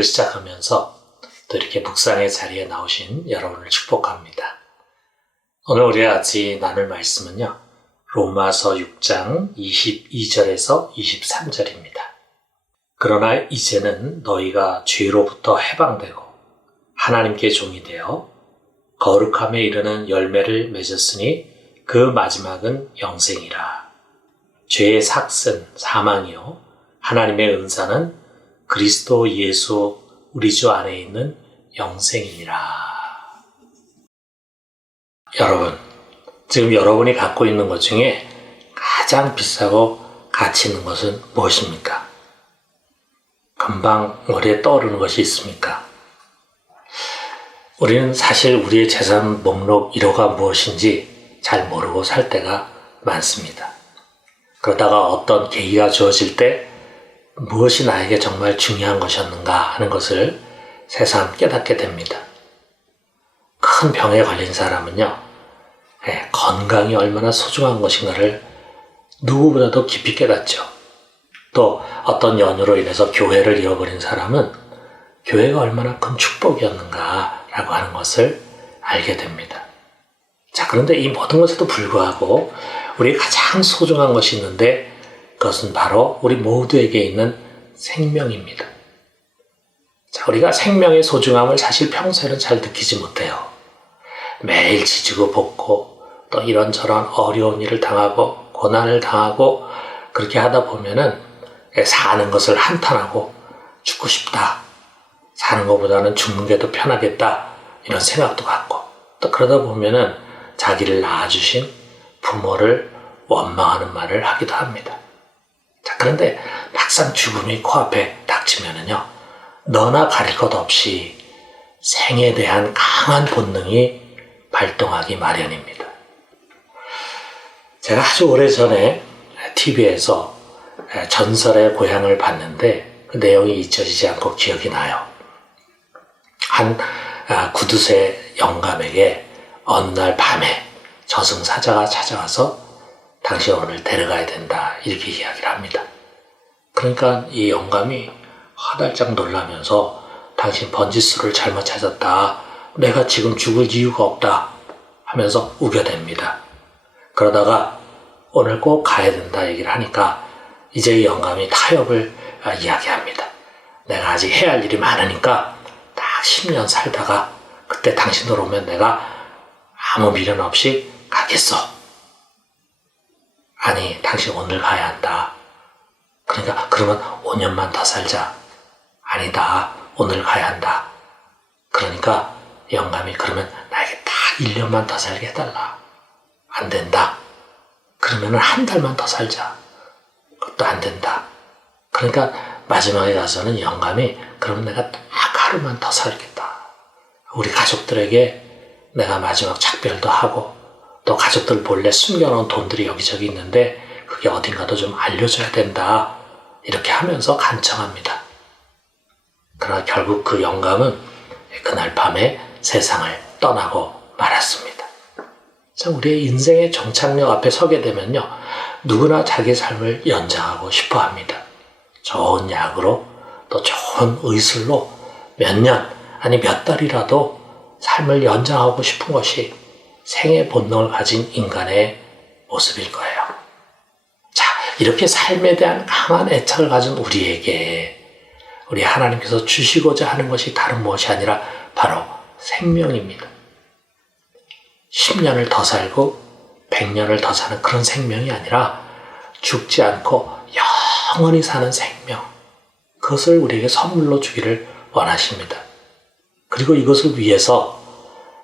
설교를 시작하면서 또 이렇게 묵상의 자리에 나오신 여러분을 축복합니다. 오늘 우리가 같이 나눌 말씀은요, 로마서 6장 22절에서 23절입니다. 그러나 이제는 너희가 죄로부터 해방되고 하나님께 종이 되어 거룩함에 이르는 열매를 맺었으니 그 마지막은 영생이라. 죄의 삭은 사망이요 하나님의 은사는 그리스도 예수 우리 주 안에 있는 영생이니라. 여러분, 지금 여러분이 갖고 있는 것 중에 가장 비싸고 가치 있는 것은 무엇입니까? 금방 머리에 떠오르는 것이 있습니까? 우리는 사실 우리의 재산 목록 1호가 무엇인지 잘 모르고 살 때가 많습니다. 그러다가 어떤 계기가 주어질 때 무엇이 나에게 정말 중요한 것이었는가 하는 것을 새삼 깨닫게 됩니다. 큰 병에 걸린 사람은요, 건강이 얼마나 소중한 것인가를 누구보다도 깊이 깨닫죠. 또 어떤 연유로 인해서 교회를 잃어버린 사람은 교회가 얼마나 큰 축복이었는가라고 하는 것을 알게 됩니다. 자, 그런데 이 모든 것에도 불구하고 우리 가장 소중한 것이 있는데 그것은 바로 우리 모두에게 있는 생명입니다. 자, 우리가 생명의 소중함을 사실 평소에는 잘 느끼지 못해요. 매일 지지고 볶고 또 이런저런 어려운 일을 당하고 고난을 당하고 그렇게 하다 보면은 사는 것을 한탄하고 죽고 싶다. 사는 것보다는 죽는 게 더 편하겠다. 이런 생각도 갖고 또 그러다 보면은 자기를 낳아주신 부모를 원망하는 말을 하기도 합니다. 자, 그런데 막상 죽음이 코앞에 닥치면은요, 너나 가릴 것 없이 생에 대한 강한 본능이 발동하기 마련입니다. 제가 아주 오래전에 TV에서 전설의 고향을 봤는데 그 내용이 잊혀지지 않고 기억이 나요. 한 구두쇠 영감에게 어느 날 밤에 저승사자가 찾아와서 당신 오늘 데려가야 된다 이렇게 이야기를 합니다. 그러니까 이 영감이 화들짝 놀라면서 당신 번지수를 잘못 찾았다. 내가 지금 죽을 이유가 없다 하면서 우겨댑니다. 그러다가 오늘 꼭 가야 된다 얘기를 하니까 이제 이 영감이 타협을 이야기합니다. 내가 아직 해야 할 일이 많으니까 딱 10년 살다가 그때 당신들 오면 내가 아무 미련 없이 가겠어. 아니, 당신 오늘 가야 한다. 그러니까 그러면 5년만 더 살자. 아니다, 오늘 가야 한다. 그러니까 영감이 그러면 나에게 딱 1년만 더 살게 해달라. 안 된다. 그러면 한 달만 더 살자. 그것도 안 된다. 그러니까 마지막에 가서는 영감이 그러면 내가 딱 하루만 더 살겠다. 우리 가족들에게 내가 마지막 작별도 하고 또 가족들 몰래 숨겨놓은 돈들이 여기저기 있는데 그게 어딘가도 좀 알려줘야 된다. 이렇게 하면서 간청합니다. 그러나 결국 그 영감은 그날 밤에 세상을 떠나고 말았습니다. 자, 우리의 인생의 종착역 앞에 서게 되면요, 누구나 자기 삶을 연장하고 싶어 합니다. 좋은 약으로 또 좋은 의술로 몇 년 아니 몇 달이라도 삶을 연장하고 싶은 것이 생의 본능을 가진 인간의 모습일 거예요. 자, 이렇게 삶에 대한 강한 애착을 가진 우리에게 우리 하나님께서 주시고자 하는 것이 다른 무엇이 아니라 바로 생명입니다. 10년을 더 살고 100년을 더 사는 그런 생명이 아니라 죽지 않고 영원히 사는 생명, 그것을 우리에게 선물로 주기를 원하십니다. 그리고 이것을 위해서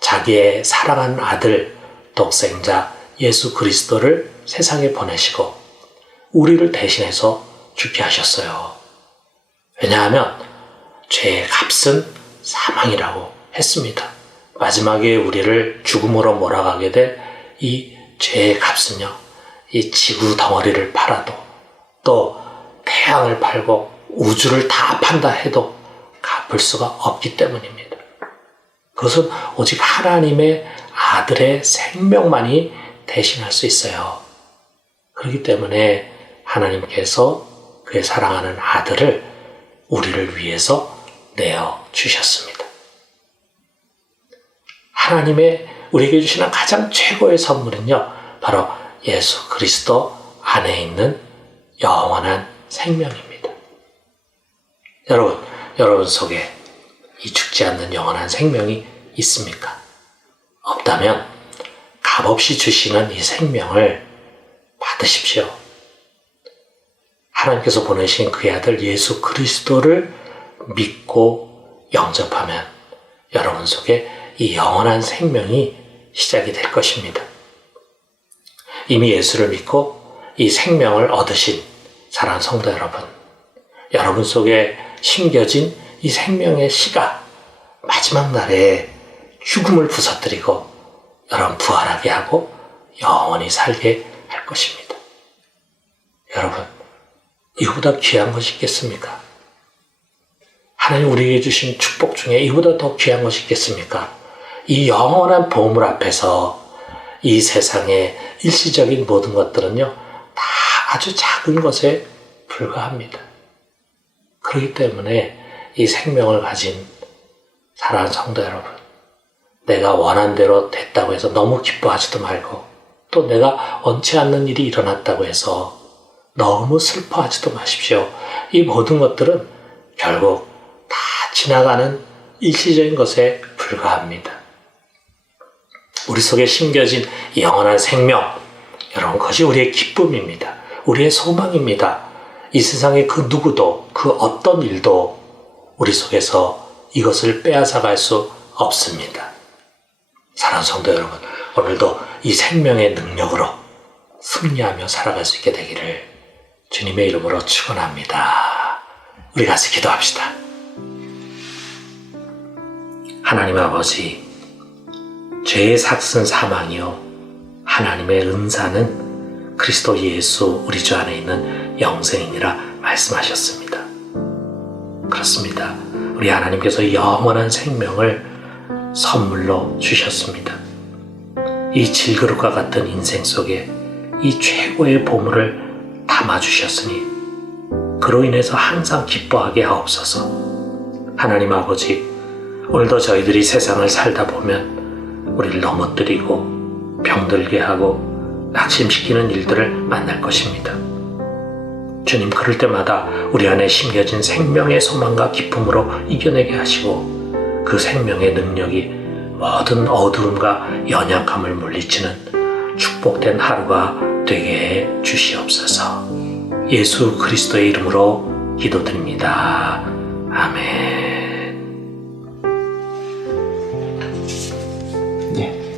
자기의 사랑하는 아들, 독생자 예수 그리스도를 세상에 보내시고 우리를 대신해서 죽게 하셨어요. 왜냐하면 죄의 값은 사망이라고 했습니다. 마지막에 우리를 죽음으로 몰아가게 될 이 죄의 값은요, 이 지구 덩어리를 팔아도 또 태양을 팔고 우주를 다 판다 해도 갚을 수가 없기 때문입니다. 그것은 오직 하나님의 아들의 생명만이 대신할 수 있어요. 그렇기 때문에 하나님께서 그의 사랑하는 아들을 우리를 위해서 내어 주셨습니다. 하나님의 우리에게 주시는 가장 최고의 선물은요, 바로 예수 그리스도 안에 있는 영원한 생명입니다. 여러분 속에 이 죽지 않는 영원한 생명이 있습니까? 없다면 값없이 주시는 이 생명을 받으십시오. 하나님께서 보내신 그의 아들 예수 그리스도를 믿고 영접하면 여러분 속에 이 영원한 생명이 시작이 될 것입니다. 이미 예수를 믿고 이 생명을 얻으신 사랑하는 성도 여러분 속에 심겨진 이 생명의 씨가 마지막 날에 죽음을 부서뜨리고 여러분 부활하게 하고 영원히 살게 할 것입니다. 여러분, 이보다 귀한 것이 있겠습니까? 하나님 우리에게 주신 축복 중에 이보다 더 귀한 것이 있겠습니까? 이 영원한 보물 앞에서 이 세상의 일시적인 모든 것들은요, 다 아주 작은 것에 불과합니다. 그렇기 때문에 이 생명을 가진 사랑하는 성도 여러분, 내가 원한 대로 됐다고 해서 너무 기뻐하지도 말고, 또 내가 원치 않는 일이 일어났다고 해서 너무 슬퍼하지도 마십시오. 이 모든 것들은 결국 다 지나가는 일시적인 것에 불과합니다. 우리 속에 심겨진 이 영원한 생명, 여러분, 그것이 우리의 기쁨입니다. 우리의 소망입니다. 이 세상의 그 누구도, 그 어떤 일도 우리 속에서 이것을 빼앗아갈 수 없습니다. 사랑하는 성도 여러분, 오늘도 이 생명의 능력으로 승리하며 살아갈 수 있게 되기를 주님의 이름으로 축원합니다. 우리 같이 기도합시다. 하나님 아버지, 죄의 삭은 사망이요 하나님의 은사는 그리스도 예수 우리 주 안에 있는 영생이니라 말씀하셨습니다. 그렇습니다. 우리 하나님께서 영원한 생명을 선물로 주셨습니다. 이 질그릇과 같은 인생 속에 이 최고의 보물을 담아주셨으니 그로 인해서 항상 기뻐하게 하옵소서. 하나님 아버지, 오늘도 저희들이 세상을 살다 보면 우리를 넘어뜨리고 병들게 하고 낙심시키는 일들을 만날 것입니다. 주님, 그럴 때마다 우리 안에 심겨진 생명의 소망과 기쁨으로 이겨내게 하시고 그 생명의 능력이 모든 어두움과 연약함을 물리치는 축복된 하루가 되게 해 주시옵소서. 예수 그리스도의 이름으로 기도드립니다. 아멘. 네.